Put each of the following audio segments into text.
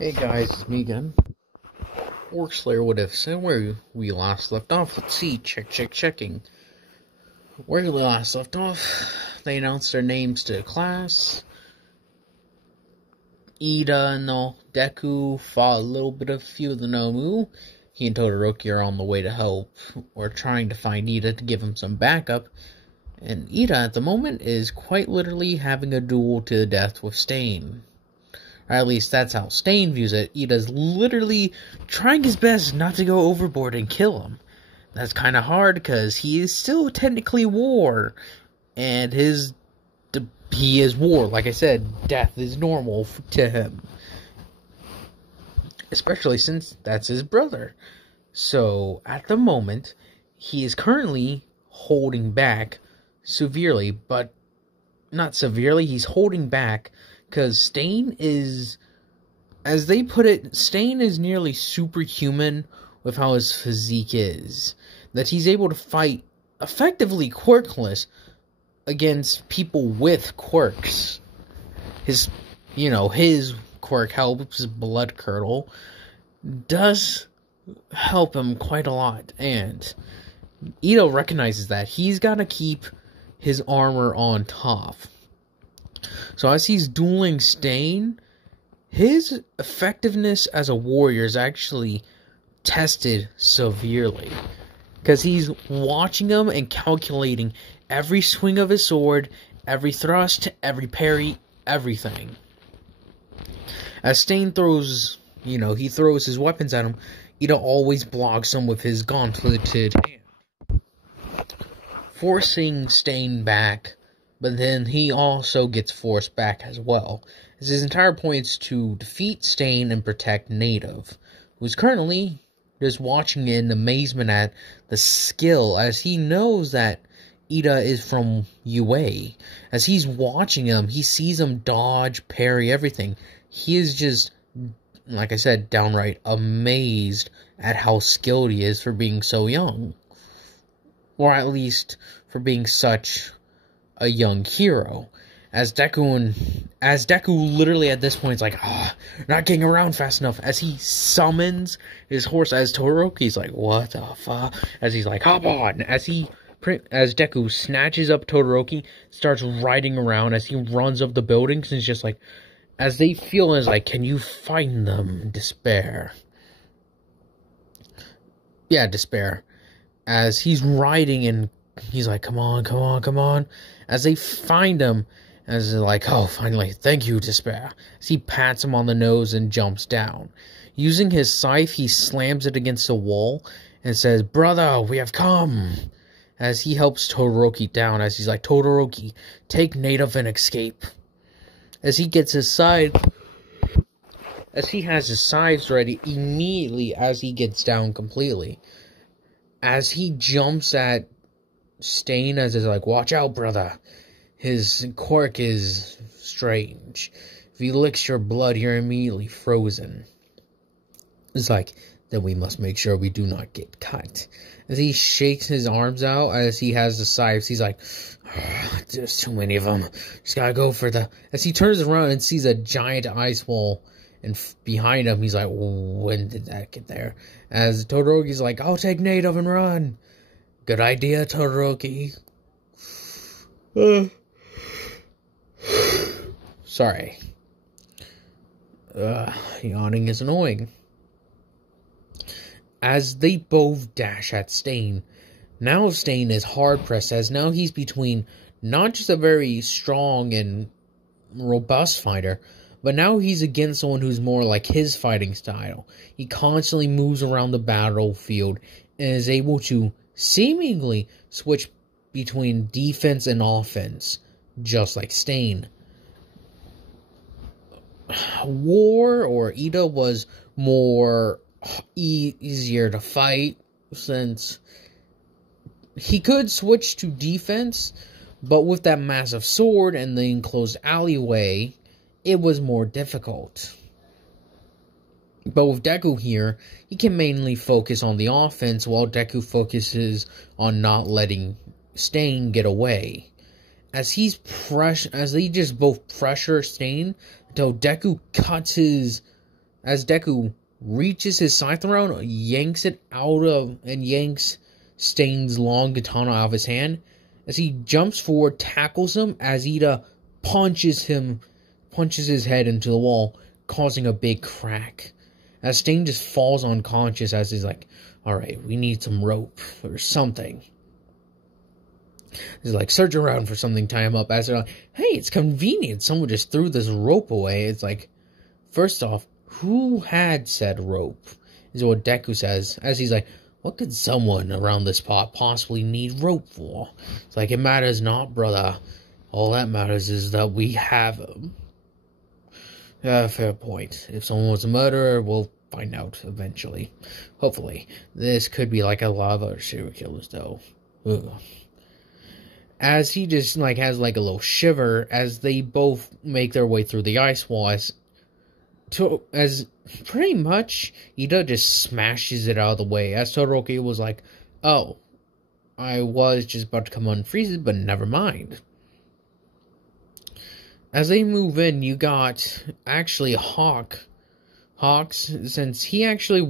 Hey guys, it's me again. Orcslayer would have said where we last left off. Let's see, checking. Where we last left off, they announced their names to the class. Ida no Deku fought a little bit of a few of the Nomu. He and Todoroki are on the way to help, or trying to find Ida to give him some backup. And Ida at the moment is quite literally having a duel to the death with Stain. Or at least that's how Stain views it. Ida's literally trying his best not to go overboard and kill him. That's kind of hard because he is still technically war. And he is war. Like I said, death is normal to him. Especially since that's his brother. So, at the moment, he is currently holding back severely. But not severely, he's holding back because Stain is, as they put it, Stain is nearly superhuman with how his physique is. That he's able to fight effectively quirkless against people with quirks. His quirk helps, his blood curdle does help him quite a lot. And Ito recognizes that. He's got to keep his armor on top. So as he's dueling Stain, his effectiveness as a warrior is actually tested severely. Because he's watching him and calculating every swing of his sword, every thrust, every parry, everything. As Stain throws, he throws his weapons at him, Ito always blocks him with his gauntleted hand, forcing Stain back. But then he also gets forced back as well, as his entire point is to defeat Stain and protect Native, who's currently just watching in amazement at the skill, as he knows that Ida is from UA. As he's watching him, he sees him dodge, parry, everything. He is just, like I said, downright amazed at how skilled he is for being so young. Or at least for being such a young hero. As Deku literally at this point is like, not getting around fast enough. As he summons his horse, as Todoroki's like, what the fuck? As he's like, hop on. As Deku snatches up Todoroki, starts riding around as he runs up the buildings, and it's just like, as they feel is like, can you find them? Despair. Yeah, despair. As he's riding and he's like, come on. As they find him, as they're like, oh, finally, thank you, Despair. As he pats him on the nose and jumps down. Using his scythe, he slams it against the wall and says, brother, we have come. As he helps Todoroki down, as he's like, Todoroki, take Native and escape. As he gets his scythe, as he has his scythes ready, immediately as he gets down completely. As he jumps at Stain, as is like, watch out, brother. His quirk is strange. If he licks your blood, you're immediately frozen. It's like, then we must make sure we do not get cut. As he shakes his arms out, as he has the scythes, he's like, there's too many of them. Just gotta go for the... As he turns around and sees a giant ice wall, and behind him, he's like, when did that get there? As Todoroki's like, I'll take Native and run. Good idea, Todoroki. Sorry. Yawning is annoying. As they both dash at Stain, now Stain is hard-pressed, as now he's between not just a very strong and robust fighter, but now he's against someone who's more like his fighting style. He constantly moves around the battlefield and is able to seemingly switch between defense and offense, just like Stain. War or Ida was more easier to fight, since he could switch to defense, but with that massive sword and the enclosed alleyway, it was more difficult. But with Deku here, he can mainly focus on the offense, while Deku focuses on not letting Stain get away. As they just both pressure Stain until Deku cuts his as Deku reaches his scythe around, yanks Stain's long katana out of his hand. As he jumps forward, tackles him, as Ida punches his head into the wall, causing a big crack. As Stain just falls unconscious, as he's like, alright, we need some rope or something. He's like, search around for something, tie him up. As they're like, hey, it's convenient, someone just threw this rope away. It's like, first off, who had said rope? Is what Deku says, as he's like, what could someone around this spot possibly need rope for? It's like, it matters not, brother. All that matters is that we have him. Fair point. If someone was a murderer, we'll find out eventually. Hopefully. This could be like a lot of other serial killers, though. Ugh. As he just, like, has, like, a little shiver as they both make their way through the ice wall, as pretty much Ida just smashes it out of the way, as Todoroki was like, oh, I was just about to come unfreeze it, but never mind. As they move in, you got, actually, Hawks, since he actually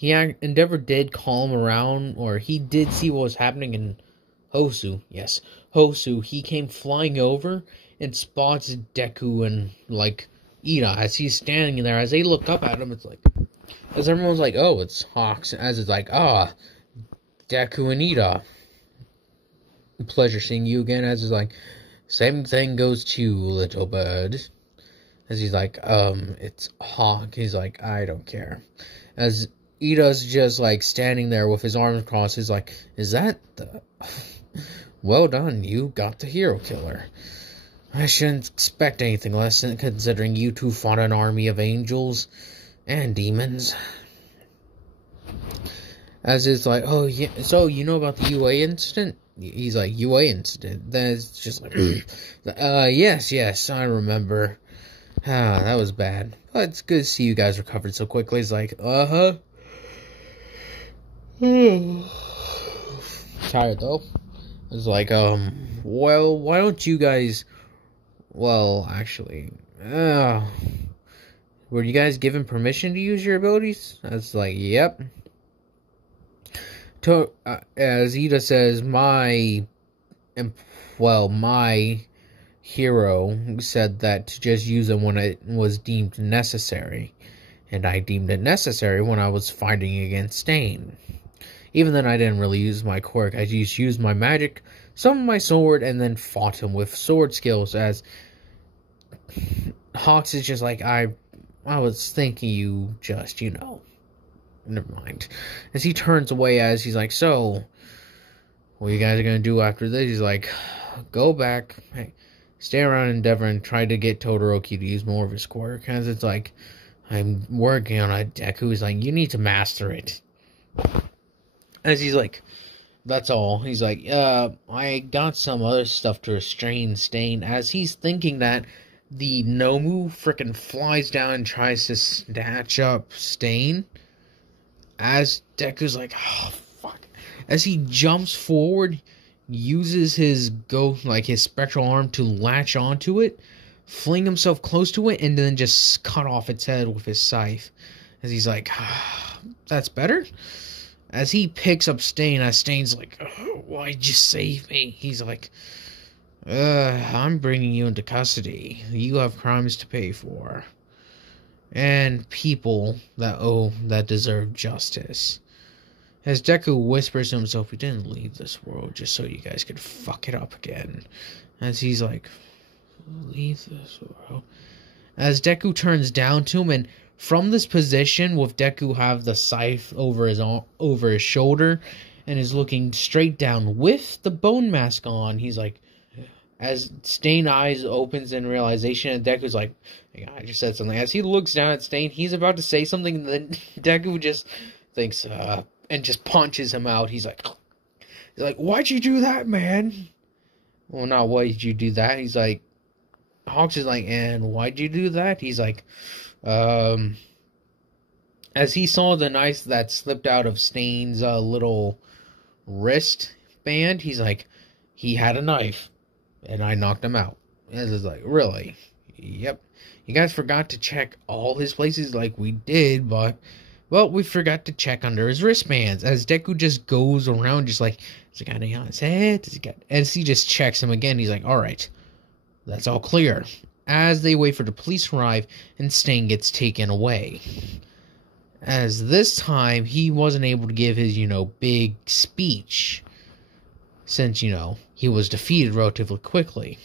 Endeavor did call him around, or he did see what was happening in Hosu, yes, Hosu, he came flying over and spots Deku and, like, Ida as he's standing there. As they look up at him, it's like, as everyone's like, oh, it's Hawks, as it's like, Deku and Ida. Pleasure seeing you again, as it's like, same thing goes to you, little bird. As he's like, it's Hawk. He's like, I don't care. As Ida's just, like, standing there with his arms crossed, he's like, is that the... Well done, you got the hero killer. I shouldn't expect anything less, considering you two fought an army of angels and demons. As it's like, oh, yeah, so you know about the UA incident? He's like, UA incident? Then it's just like, yes, I remember. That was bad. But it's good to see you guys recovered so quickly. He's like, tired, though. It's like, well, why don't you guys... Well, actually, were you guys given permission to use your abilities? I was like, yep. As Ida says, my hero said that to just use them when it was deemed necessary. And I deemed it necessary when I was fighting against Stain. Even then, I didn't really use my quirk. I just used my magic, summoned my sword, and then fought him with sword skills. As Hawks is just like, I was thinking you just, never mind. As he turns away, as he's like, so, what you guys are going to do after this? He's like, go back, hey, stay around Endeavor and try to get Todoroki to use more of his quirk. As it's like, I'm working on a Deku. He's like, you need to master it. As he's like, that's all. He's like, I got some other stuff to restrain Stain. As he's thinking that, the Nomu frickin' flies down and tries to snatch up Stain. As Deku's like, oh, fuck. As he jumps forward, uses his his spectral arm to latch onto it, fling himself close to it, and then just cut off its head with his scythe. As he's like, that's better? As he picks up Stain, as Stain's like, oh, why'd you save me? He's like, I'm bringing you into custody. You have crimes to pay for. And people that deserve justice. As Deku whispers to himself, we didn't leave this world just so you guys could fuck it up again. As he's like, leave this world. As Deku turns down to him, and from this position, with Deku have the scythe over his shoulder, and is looking straight down with the bone mask on, he's like, as Stain eyes opens in realization, and Deku's like, I just said something. As he looks down at Stain, he's about to say something, and then Deku just thinks, and just punches him out. He's like, why'd you do that, man? Well, not why did you do that? He's like, Hawks is like, and why'd you do that? He's like, as he saw the knife that slipped out of Stain's little wrist band, he's like, he had a knife, and I knocked him out. And it's like, really? Yep. you guys forgot to check all his places like we did, but, well, we forgot to check under his wristbands. As Deku just goes around, just like, does he got any on his head? As he just checks him again, he's like, alright, that's all clear. As they wait for the police to arrive, and Stain gets taken away. As this time, he wasn't able to give his, big speech. Since, he was defeated relatively quickly.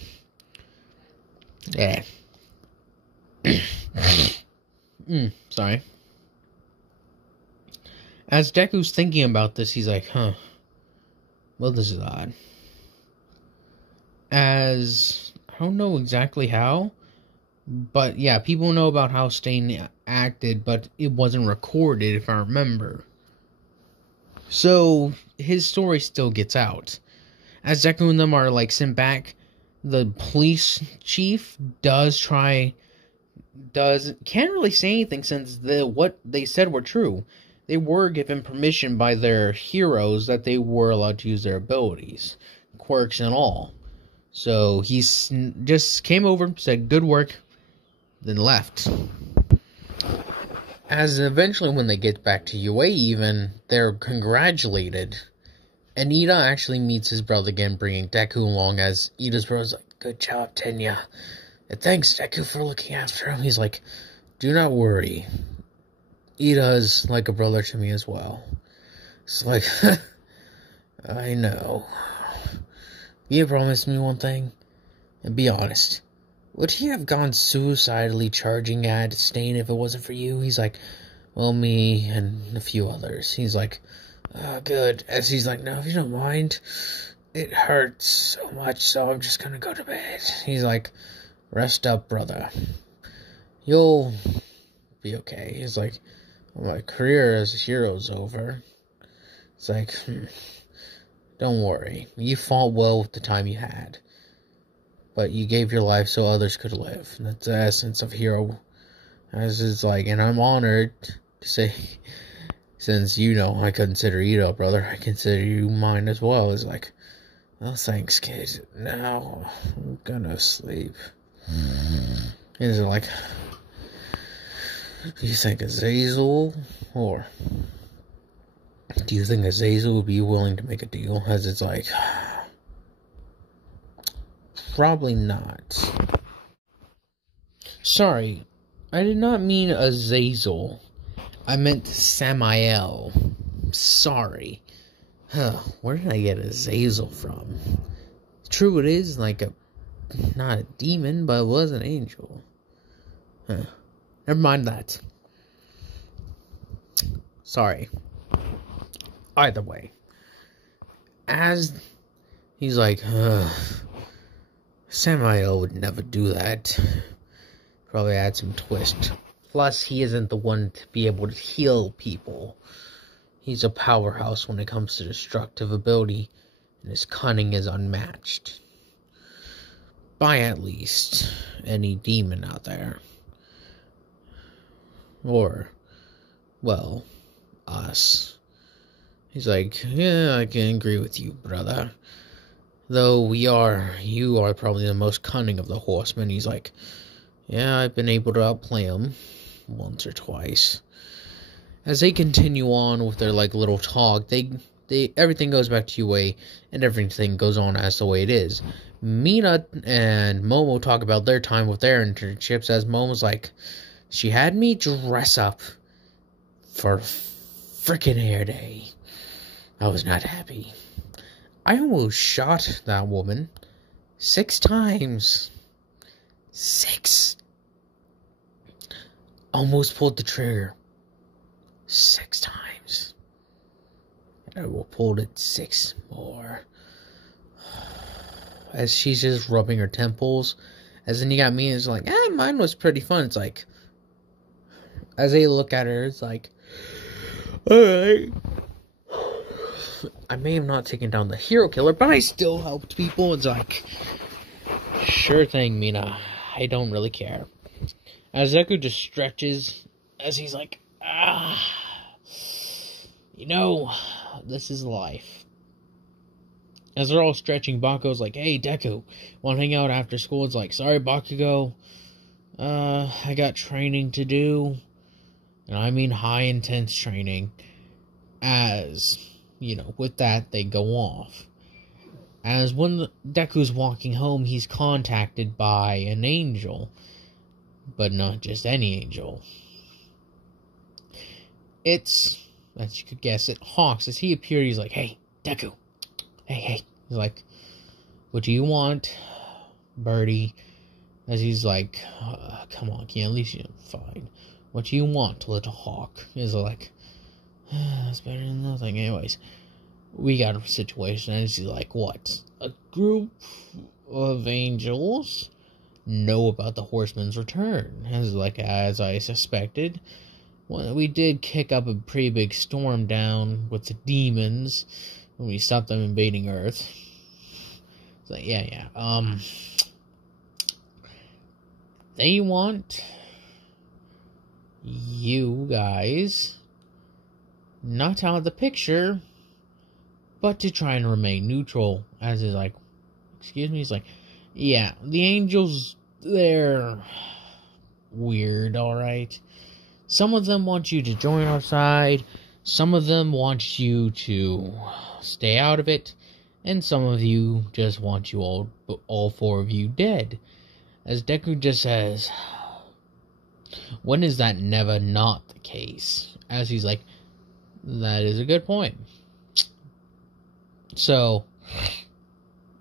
Yeah. Sorry. As Deku's thinking about this, he's like, well, this is odd. As, I don't know exactly how, but yeah, people know about how Stain acted, but it wasn't recorded, if I remember. So, his story still gets out. As Deku and them are, sent back, the police chief can't really say anything since what they said were true. They were given permission by their heroes that they were allowed to use their abilities, quirks and all. So he's just came over, said good work, then left. As eventually when they get back to UA even, they're congratulated. And Ida actually meets his brother again, bringing Deku along, as Ida's brother's like, good job, Tenya. And thanks, Deku, for looking after him. He's like, do not worry. Ida's like a brother to me as well. It's like, I know. You promised me one thing, and be honest. Would he have gone suicidally charging at Stain if it wasn't for you? He's like, well, me and a few others. He's like, oh, good. As he's like, no, if you don't mind, it hurts so much, so I'm just gonna go to bed. He's like, rest up, brother. You'll be okay. He's like, well, my career as a hero's over. It's like, don't worry. You fought well with the time you had. But you gave your life so others could live. That's the essence of hero. As it's like, and I'm honored to say, since I consider Ito a brother, I consider you mine as well. It's like, well, thanks, kid. Now I'm gonna sleep. And it's like, do you think Azazel, or do you think Azazel would be willing to make a deal? As it's like, probably not. Sorry, I did not mean Azazel. I meant Samael. Sorry. Where did I get Azazel from? True, it is not a demon, but it was an angel. Never mind that. Sorry. Either way. As he's like, Samael would never do that. Probably add some twist. Plus, he isn't the one to be able to heal people. He's a powerhouse when it comes to destructive ability, and his cunning is unmatched. By at least any demon out there. Or, well, us. He's like, yeah, I can agree with you, brother. Though you are probably the most cunning of the horsemen. He's like, yeah, I've been able to outplay him once or twice. As they continue on with their little talk, everything goes back to UA, and everything goes on as the way it is. Mina and Momo talk about their time with their internships, as Momo's like, she had me dress up for frickin' hair day. I was not happy. I almost shot that woman 6 times. 6. Almost pulled the trigger 6 times. And I will pull it 6 more. As she's just rubbing her temples. As then you got me, it's like, mine was pretty fun. It's like, as they look at her, it's like, alright. I may have not taken down the hero killer, but I still helped people. It's like, sure thing, Mina. I don't really care. As Deku just stretches, as he's like, this is life. As they're all stretching, Bakugo's like, hey, Deku, want to hang out after school? It's like, sorry, Bakugo. I got training to do, and I mean high intense training. As, with that, they go off. As when Deku's walking home, he's contacted by an angel. But not just any angel. It's, as you could guess it, Hawks. As he appeared, he's like, "Hey, Deku. Hey. He's like, "What do you want, Birdie?" As he's like, "Come on, can you at least fine. What do you want, little Hawk?" He's like, "That's better than nothing." Anyways, we got a situation. And he's like, "What? A group of angels know about the Horseman's return?" As I suspected. Well, we did kick up a pretty big storm down with the demons when we stopped them invading Earth. It's like, yeah. They want you guys not out of the picture, but to try and remain neutral. As is like, excuse me? He's like, "Yeah, the angels, they're weird, alright? Some of them want you to join our side, some of them want you to stay out of it, and some of you just want you all four of you dead." As Deku just says, "When is that never not the case?" As he's like, "That is a good point. So,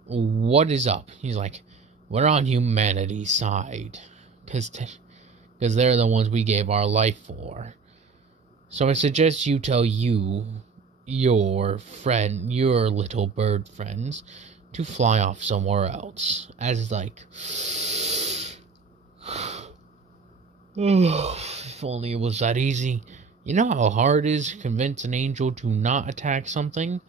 what is up?" He's like, "We're on humanity's side. Because they're the ones we gave our life for. So I suggest you tell your little bird friends, to fly off somewhere else." As it's like, oh, if only it was that easy. You know how hard it is to convince an angel to not attack something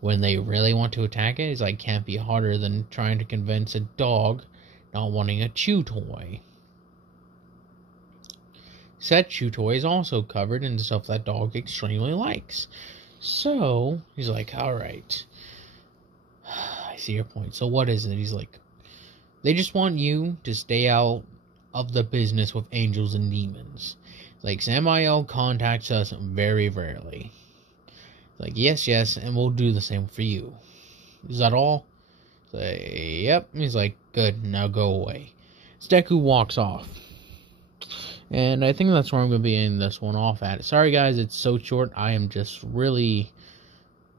when they really want to attack it? It's like, can't be harder than trying to convince a dog not wanting a chew toy. Said chew toy is also covered in stuff that dog extremely likes. So, he's like, "Alright, I see your point. So what is it?" He's like, "They just want you to stay out of the business with angels and demons. Like, Samael contacts us very rarely." Like, yes, and we'll do the same for you. Is that all?" Say, "Yep." He's like, "Good, now go away." So Deku walks off. And I think that's where I'm going to be ending this one off at. Sorry guys, it's so short. I am just really,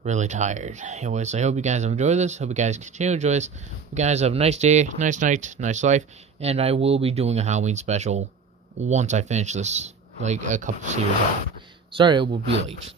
really tired. Anyways, I hope you guys have enjoyed this. Hope you guys continue to enjoy this. Hope you guys have a nice day, nice night, nice life. And I will be doing a Halloween special once I finish this, like a couple series off. Sorry it will be late.